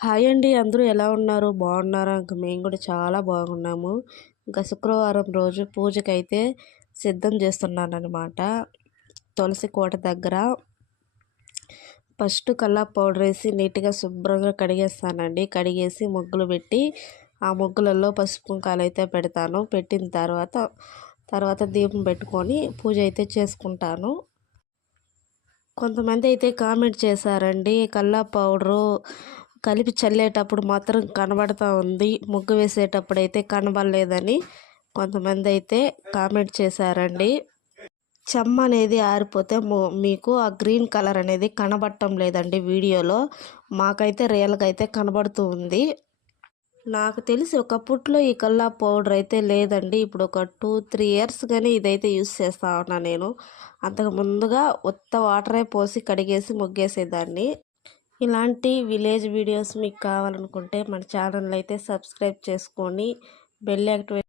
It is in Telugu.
హాయ్ అండి, అందరూ ఎలా ఉన్నారు? బాగున్నారా? ఇంక మేము కూడా చాలా బాగున్నాము. ఇంకా శుక్రవారం రోజు పూజకైతే సిద్ధం చేస్తున్నానన్నమాట. తులసి కోట దగ్గర ఫస్ట్ కల్లాపు పౌడర్ వేసి నీట్గా శుభ్రంగా కడిగేస్తానండి. కడిగేసి ముగ్గులు పెట్టి ఆ ముగ్గులలో పసుపు కుంకాలు అయితే పెడతాను. పెట్టిన తర్వాత దీపం పెట్టుకొని పూజ అయితే చేసుకుంటాను. కొంతమంది అయితే కామెంట్ చేశారండి, కల్లాపు పౌడరు కలిపి చల్లేటప్పుడు మాత్రం కనబడుతూ ఉంది, ముగ్గు వేసేటప్పుడు అయితే కనబడలేదని కొంతమంది అయితే కామెంట్ చేశారండి. చెమ్మ అనేది ఆరిపోతే మీకు ఆ గ్రీన్ కలర్ అనేది కనబడటం లేదండి వీడియోలో. మాకైతే రియల్గా అయితే కనబడుతూ ఉంది. నాకు తెలిసి ఒకప్పట్లో ఈ కల్లాపు పౌడర్ అయితే లేదండి. ఇప్పుడు ఒక 2-3 ఇయర్స్ కానీ ఇదైతే యూస్ చేస్తూ ఉన్నా నేను. అంతకు ముందుగా ఉత్త వాటరే పోసి కడిగేసి ముగ్గేసేదాన్ని. ఇలాంటి విలేజ్ వీడియోస్ మీకు కావాలనుకుంటే మన ఛానల్ అయితే సబ్స్క్రైబ్ చేసుకొని బెల్ యాక్టివేట్